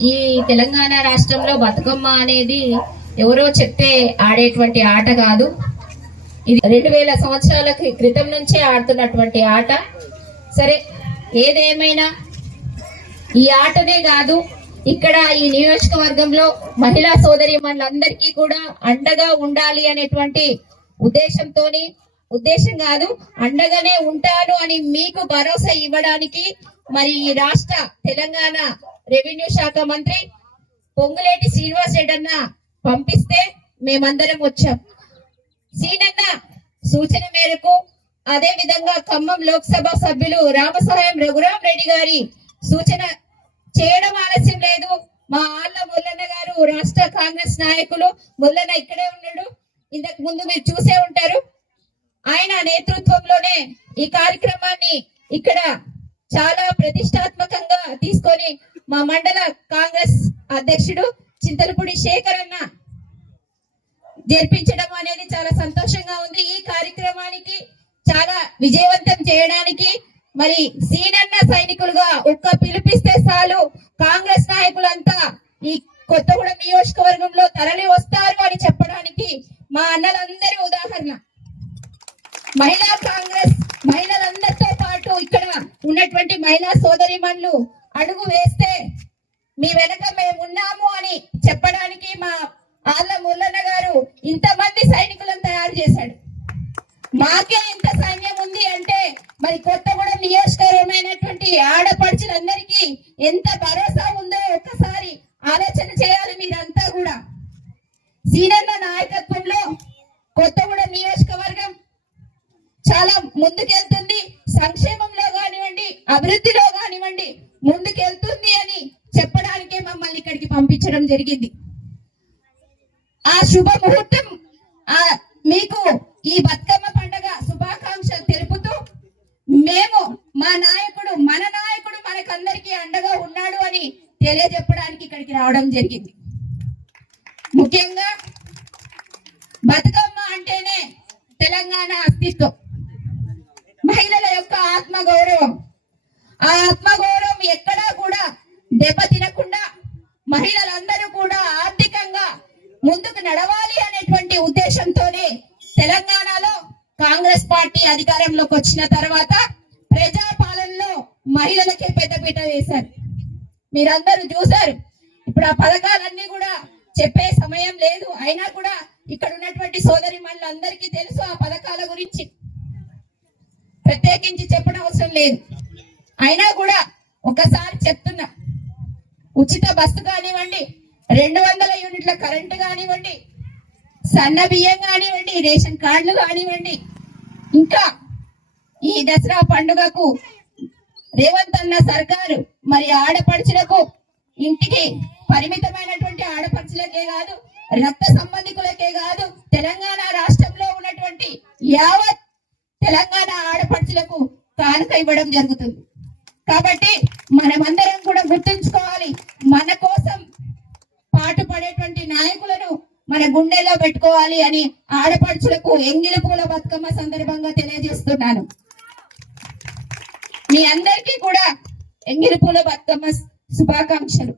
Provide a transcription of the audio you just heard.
ఈ తెలంగాణ రాష్ట్రంలో బతుకమ్మ అనేది ఎవరో చెప్తే ఆడేటువంటి ఆట కాదు. ఇది రెండు వేల సంవత్సరాల క్రితం నుంచే ఆడుతున్నటువంటి ఆట. సరే ఏదేమైనా ఈ ఆటనే కాదు ఇక్కడ ఈ నియోజకవర్గంలో మహిళా సోదరి మనందరికీ కూడా అండగా ఉండాలి అనేటువంటి ఉద్దేశంతోని ఉద్దేశం కాదు అండగానే ఉంటాను అని మీకు భరోసా ఇవ్వడానికి మరి ఈ రాష్ట్ర తెలంగాణ రెవెన్యూ శాఖ మంత్రి పొంగులేటి శ్రీనివాస్ రెడ్డి అన్న పంపిస్తే మేమందరం వచ్చాం. సీనన్న సూచన మేరకు అదే విధంగా ఖమ్మం లోక్సభ సభ్యులు రామసహాయం రఘురాం రెడ్డి గారి సూచన చేయడం ఆలస్యం లేదు. మా ఆళ్ళ ముల్లన్న గారు రాష్ట్ర కాంగ్రెస్ నాయకులు ముల్లన్న ఇక్కడే ఉన్నాడు. ఇంతకు ముందు మీరు చూసే ఉంటారు. ఆయన నేతృత్వంలోనే ఈ కార్యక్రమాన్ని ఇక్కడ చాలా ప్రతిష్టాత్మకంగా తీసుకొని మా మండల కాంగ్రెస్ అధ్యక్షుడు చింతలపూడి శేఖర్ అన్న జరిపించడం అనేది చాలా సంతోషంగా ఉంది. ఈ కార్యక్రమానికి చాలా విజయవంతం చేయడానికి మరి సీనన్న సైనికులుగా ఒక్క పిలిపిస్తే చాలు. కాంగ్రెస్ నాయకులంతా ఈ కొత్తగూడెం నియోజకవర్గంలో తరలి వస్తారు అని చెప్పడానికి మా అన్నలందరి ఉదాహరణ. మహిళా కాంగ్రెస్ మహిళలందరితో పాటు ఇక్కడ ఉన్నటువంటి మహిళా సోదరిమణులు మీ వెనక మేము ఉన్నాము అని చెప్పడానికి మా ఆళ్ళ ముల్లన్న గారు ఇంతమంది సైనికులను తయారు చేశాడు. మాకే ఇంత సైన్యం ఉంది అంటే మరి కొత్తగూడెం నియోజకవర్గమైనటువంటి ఆడపడుచులందరికీ ఎంత భరోసా ఉందో ఒక్కసారి ఆలోచన చేయాలి మీరంతా కూడా. సీనియర్ల నాయకత్వంలో కొత్తగూడెం నియోజకవర్గం చాలా ముందుకెళ్తుంది. సంక్షేమంలో కానివ్వండి అభివృద్ధిలో కానివ్వండి ముందుకెళ్తుంది అని చెప్పడానికే మమ్మల్ని ఇక్కడికి పంపించడం జరిగింది. ఆ శుభ ముహూర్తం ఆ మీకు ఈ బతుకమ్మ పండగ శుభాకాంక్షలు తెలుపుతూ మేము మా నాయకుడు మన నాయకుడు మనకందరికీ అండగా ఉన్నాడు అని తెలియజెప్పడానికి ఇక్కడికి రావడం జరిగింది. ముఖ్యంగా బతుకమ్మ అంటేనే తెలంగాణ అస్తిత్వం. మహిళల యొక్క ఆత్మగౌరవం. ఆ ఆత్మగౌరవం ఎక్కడా కూడా దెబ్బతినకుండా మహిళలందరూ కూడా ఆర్థికంగా ముందుకు నడవాలి అనేటువంటి ఉద్దేశంతోనే తెలంగాణలో కాంగ్రెస్ పార్టీ అధికారంలోకి వచ్చిన తర్వాత ప్రజా పాలనలో మహిళలకే పెద్దపీట వేశారు. మీరందరూ చూశారు. ఇప్పుడు ఆ పథకాలన్నీ కూడా చెప్పే సమయం లేదు. అయినా కూడా ఇక్కడ ఉన్నటువంటి సోదరి అందరికీ తెలుసు ఆ పథకాల గురించి. ప్రత్యేకించి చెప్పడం అవసరం లేదు. అయినా కూడా ఒకసారి చెప్తున్నా. ఉచిత బస్సు కానివ్వండి రెండు వందల యూనిట్ల కరెంటు కానివ్వండి సన్న బియ్యం కానివ్వండి రేషన్ కార్డులు కానివ్వండి. ఇంకా ఈ దసరా పండుగకు రేవంత్ అన్న సర్కారు మరి ఆడపడుచులకు ఇంటికి పరిమితమైనటువంటి ఆడపడుచులకే కాదు రక్త సంబంధికులకే కాదు తెలంగాణ రాష్ట్రంలో ఉన్నటువంటి యావత్ తెలంగాణ ఆడపడుచులకు కానుక ఇవ్వడం జరుగుతుంది. కాబట్టి మనమందరం కూడా గుర్తుంచుకోవాలి మన కోసం పాటు పడేటువంటి నాయకులను మన గుండెలో పెట్టుకోవాలి అని ఆడపడుచులకు ఎంగిల పూల బతుకమ్మ సందర్భంగా తెలియజేస్తున్నాను. మీ అందరికీ కూడా ఎంగిలి పూల బతుకమ్మ శుభాకాంక్షలు.